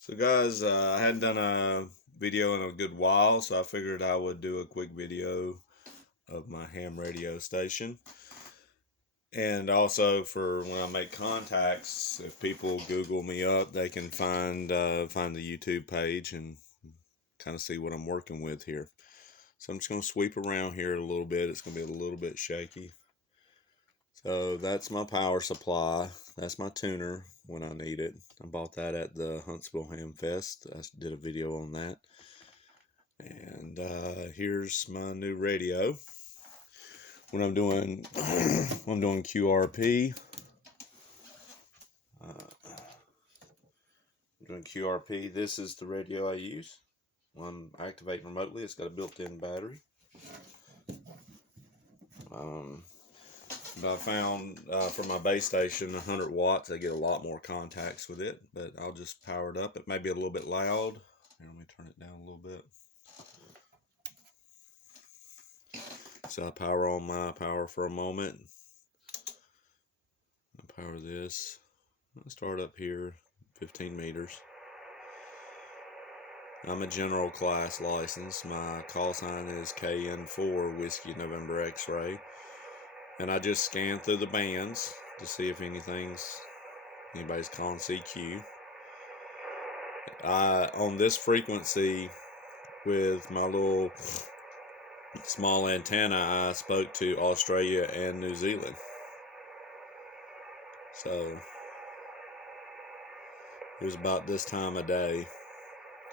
So guys, I hadn't done a video in a good while, so I figured I would do a quick video of my ham radio station. And also for when I make contacts, if people Google me up, they can find the YouTube page and kind of see what I'm working with here. So I'm just going to sweep around here a little bit. It's going to be a little bit shaky. So that's my power supply. That's my tuner when I need it. I bought that at the Huntsville Ham Fest. I did a video on that. And here's my new radio. When I'm doing QRP, this is the radio I use. When I'm activating remotely, it's got a built-in battery. But I found for my base station, 100 watts, I get a lot more contacts with it. But I'll just power it up. It may be a little bit loud. Here, let me turn it down a little bit. So I power on my power for a moment. I power this. I'll start up here, 15 meters. I'm a general class license. My call sign is kn4 Whiskey November X-ray. And I just scan through the bands to see if anybody's calling CQ. On this frequency with my little small antenna, I spoke to Australia and New Zealand. So it was about this time of day.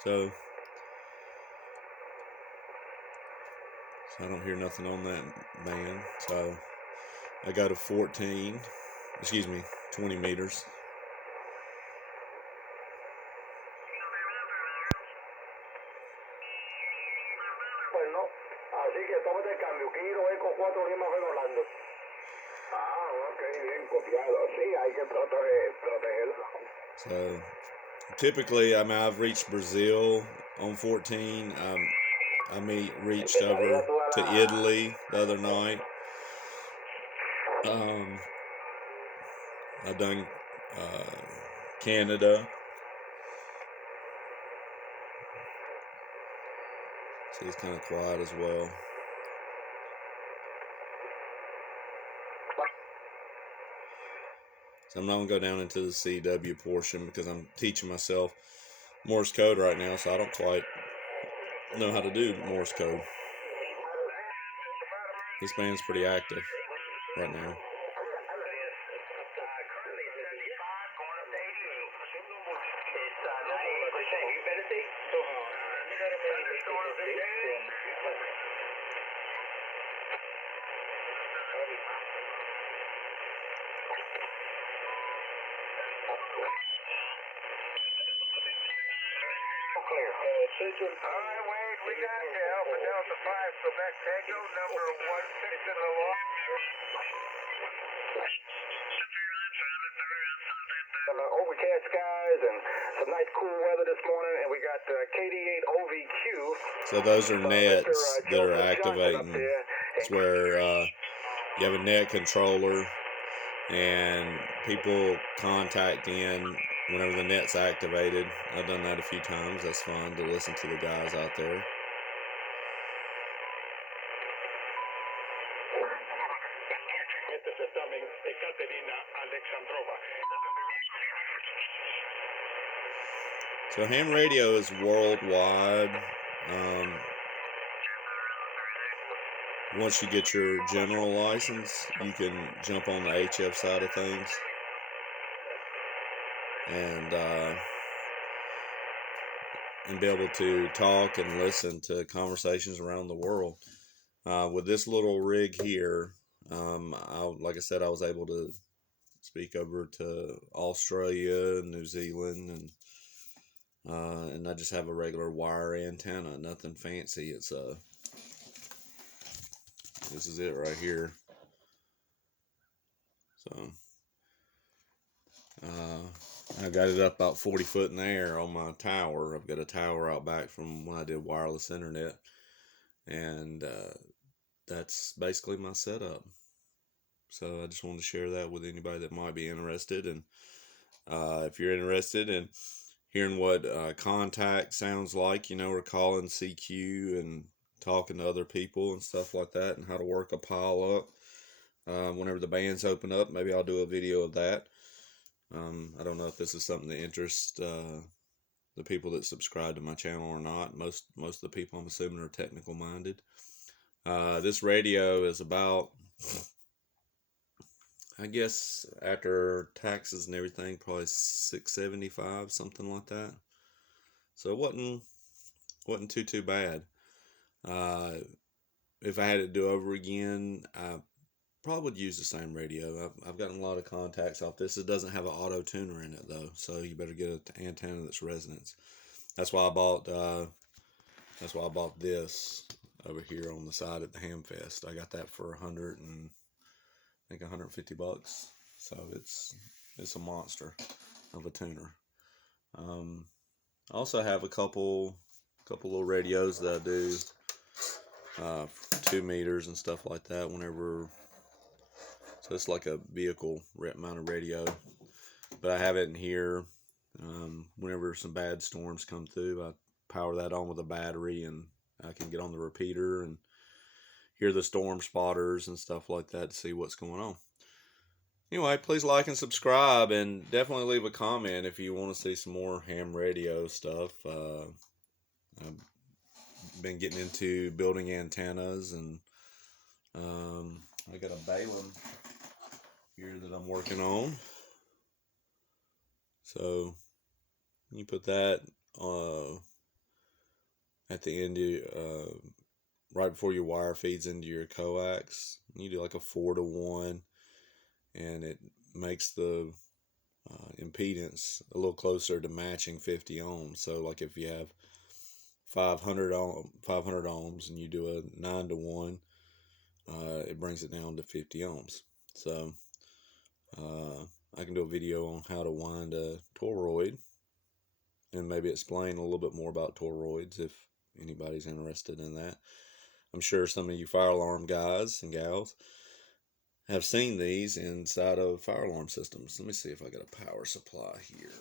So I don't hear nothing on that band. So I go to 20 meters. Así que tómate el cambio. Kilo Eco 4 Lima Orlando. Ok, bien copiado. Sí, hay que protegerlo. So typically, I've reached Brazil on 14. I reached over to Italy the other night. I've done Canada. So it's kind of quiet as well. So I'm not going to go down into the CW portion because I'm teaching myself Morse code right now, so I don't quite know how to do Morse code. This band's pretty active right now. Alright, Wade, we got you. Alpha Delta 5, Quebec Tango, number 16 in the law. Overcast skies and some nice cool weather this morning, and we got KD8OVQ. So those are nets that are activating. It's where you have a net controller and people contact in whenever the net's activated. I've done that a few times. That's fun to listen to the guys out there. So ham radio is worldwide. Once you get your general license, you can jump on the HF side of things and be able to talk and listen to conversations around the world. With this little rig here, like I said, I was able to speak over to Australia, New Zealand, and I just have a regular wire antenna, nothing fancy. This is it right here. So I got it up about 40 foot in the air on my tower. I've got a tower out back from when I did wireless internet, and that's basically my setup. So I just wanted to share that with anybody that might be interested. And if you're interested in hearing what contact sounds like, or calling CQ and talking to other people and stuff like that, and how to work a pile up. Whenever the bands open up, maybe I'll do a video of that. I don't know if this is something that interests the people that subscribe to my channel or not. Most of the people, I'm assuming, are technical minded. This radio is about, I guess, after taxes and everything, probably $675, something like that. So it wasn't too bad. If I had to do over again, I probably would use the same radio. I've gotten a lot of contacts off this. It doesn't have an auto tuner in it though, so you better get an antenna that's resonance. That's why I bought this over here on the side at the Hamfest. I got that for I think $150. So it's a monster of a tuner. I also have a couple little radios that I do 2 meters and stuff like that. So it's like a vehicle mounted radio, but I have it in here. Whenever some bad storms come through, I power that on with a battery, and I can get on the repeater and hear the storm spotters and stuff like that to see what's going on. Anyway, please like and subscribe, and definitely leave a comment if you want to see some more ham radio stuff. I've been getting into building antennas, and I got a Balaam here that I'm working on. So you put that at the end of right before your wire feeds into your coax. You do like a 4-to-1, and it makes the impedance a little closer to matching 50 ohms. So like if you have 500 ohms and you do a 9-to-1, it brings it down to 50 ohms. So I can do a video on how to wind a toroid, and maybe explain a little bit more about toroids if anybody's interested in that. I'm sure some of you fire alarm guys and gals have seen these inside of fire alarm systems. Let me see if I got a power supply here.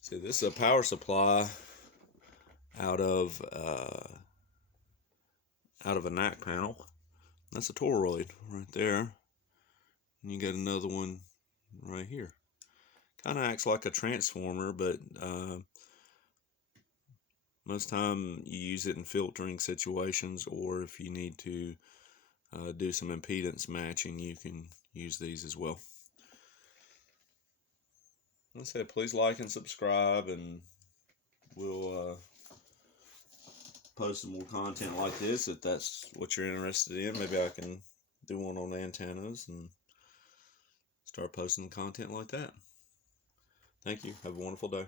See, this is a power supply out of a NAC panel. That's a toroid right there. And you got another one right here. Kind of acts like a transformer, but most time you use it in filtering situations, or if you need to do some impedance matching, you can use these as well. Like I said, please like and subscribe, and we'll post some more content like this if that's what you're interested in. Maybe I can do one on antennas and start posting content like that. Thank you. Have a wonderful day.